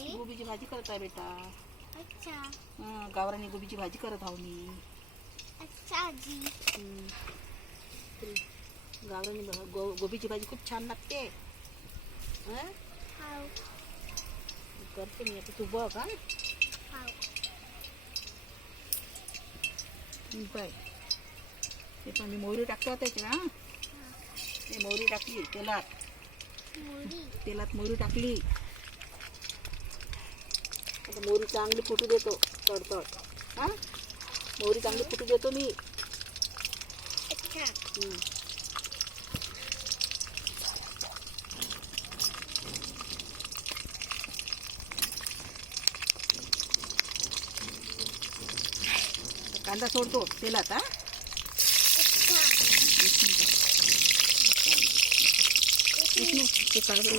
आहे गोबीची भाजी करत आहे बेटा. अच्छा. हं, गावरानी गोबीची भाजी करत आहो मी. अच्छा आजी. हं. गावरानी भा- गो गोबीची भाजी खूप छान लागते. हं? हाव. करते मी आता. तू बघ हा? हाव. हं, पाय ते पण मी मोहरी टाकते होते त्याच्या हा? ते मोहरी टाकली तेलात. मोरी तेलात मोहरी टाकली. आता मोहरी चांगली फुटू देतो तडतड हां मोहरी चांगली फुटू देतो मी कांदा सोडतो तेलात हां ते काढून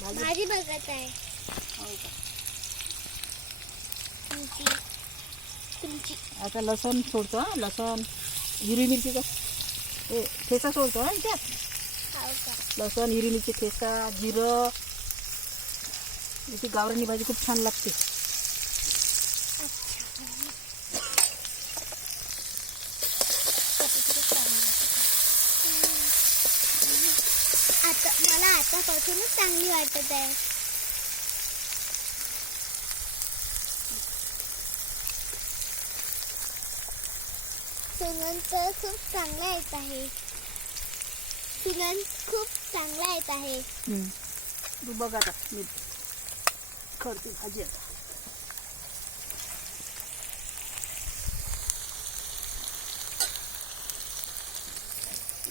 भाजी बघत आहे. हो का? तुमची. तुमची. आता लसण सोडतो हा लसण. हिरवी मिरची का? ठेचा सोडतो हा त्यात लसण हिरवी मिरची ठेचा जिरं. याची गावरानी भाजी खूप छान लागते आता मला आतापासूनच चांगली वाटत आहे. सुनंत खूप चांगला येत आहे. सुनंत खूप चांगला येत आहे. तू बघ आता मी करते भाजी आता.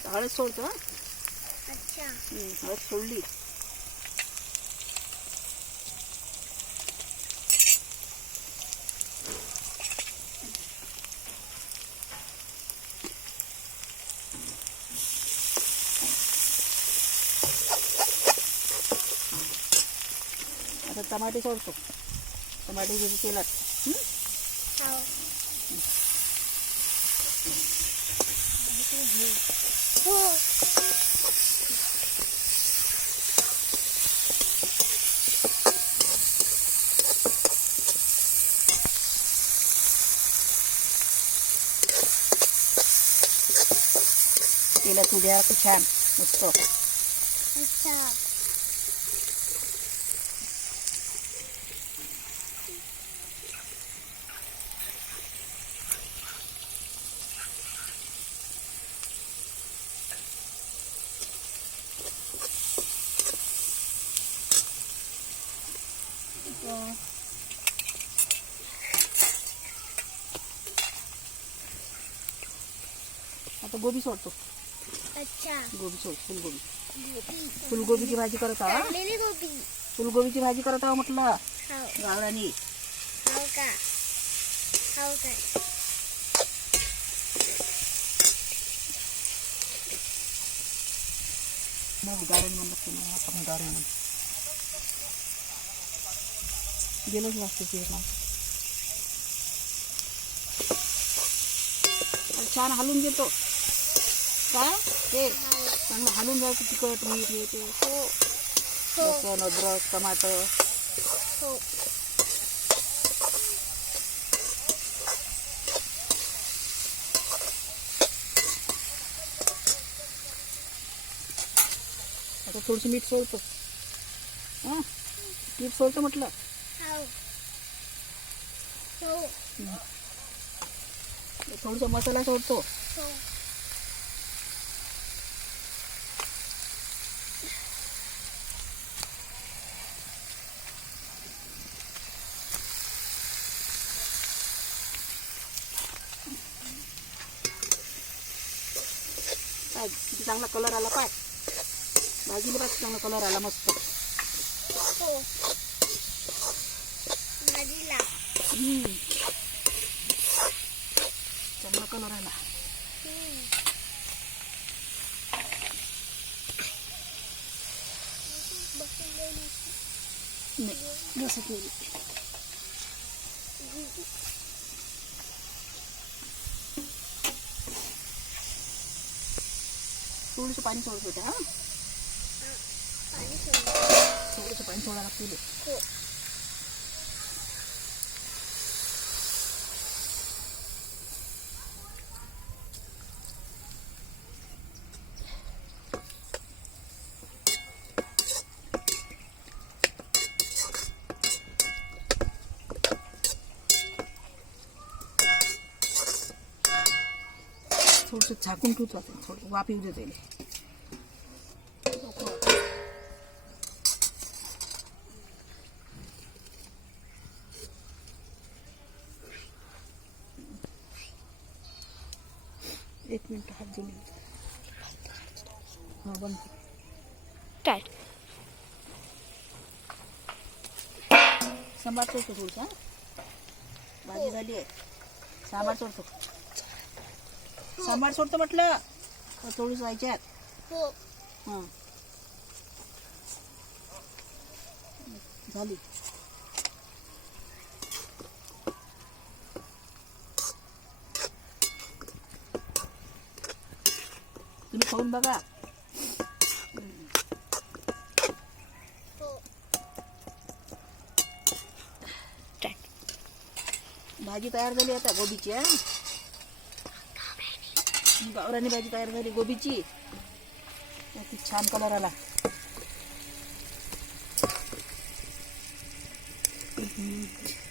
हळद सोडतो हा? अच्छा हं, हळद सोडली आता टमाटे सोडतो टमाटे जे तेलात हं? हाव हो उद्या छान मस्त. आता गोबी सोडतो. अच्छा. गोबी सोड फुलगोबी. फुलगोबीची भाजी करत आहा काढलेली गोबी. फुलगोबीची भाजी करत आहा म्हटलं. हाव गावरानी हाव का? मग गारण म्हणलं मग आपण गारण म्हणतो. गेलोच वाजते ते ना. छान हलून घेतो. काय ते चांगलं हलून जायचं तिखट मीठ हे ते. हो. हो. लसूण अद्रक टमाटर. हो. आता थोडंसं मीठ सोडतो हां? मीठ सोडतो म्हटलं. थोडंसं मसाला सोडतो हो काय किती चांगला कलर आला पाय भाजीला बघ चांगला कलर आला मस्त हो भाजीला हम्म. चांगला कलर आला हम्म. बसून जाईल. नाही जसं केली थोडंसं पाणी सोडत होते हा. थोडंसं पाणी सोडा लागते थोडंसं झाकून ठेवतो आपण थोडं. वाफ येऊ देते एक मिनिट हात घेऊन हां बंद. स्टार्ट सांबार सोडतो थोडसा भाजी झाली आहे. सांबार सोडतो सांबार सोडतो म्हटलं थोडीच व्हायच्यात हो. हां. झाली. तुम्ही खाऊन बघा. हो. भाजी तयार झाली आता गोबीची गावरानी भाजी तयार झाली गोबीची किती छान कलर आला Mm-hmm.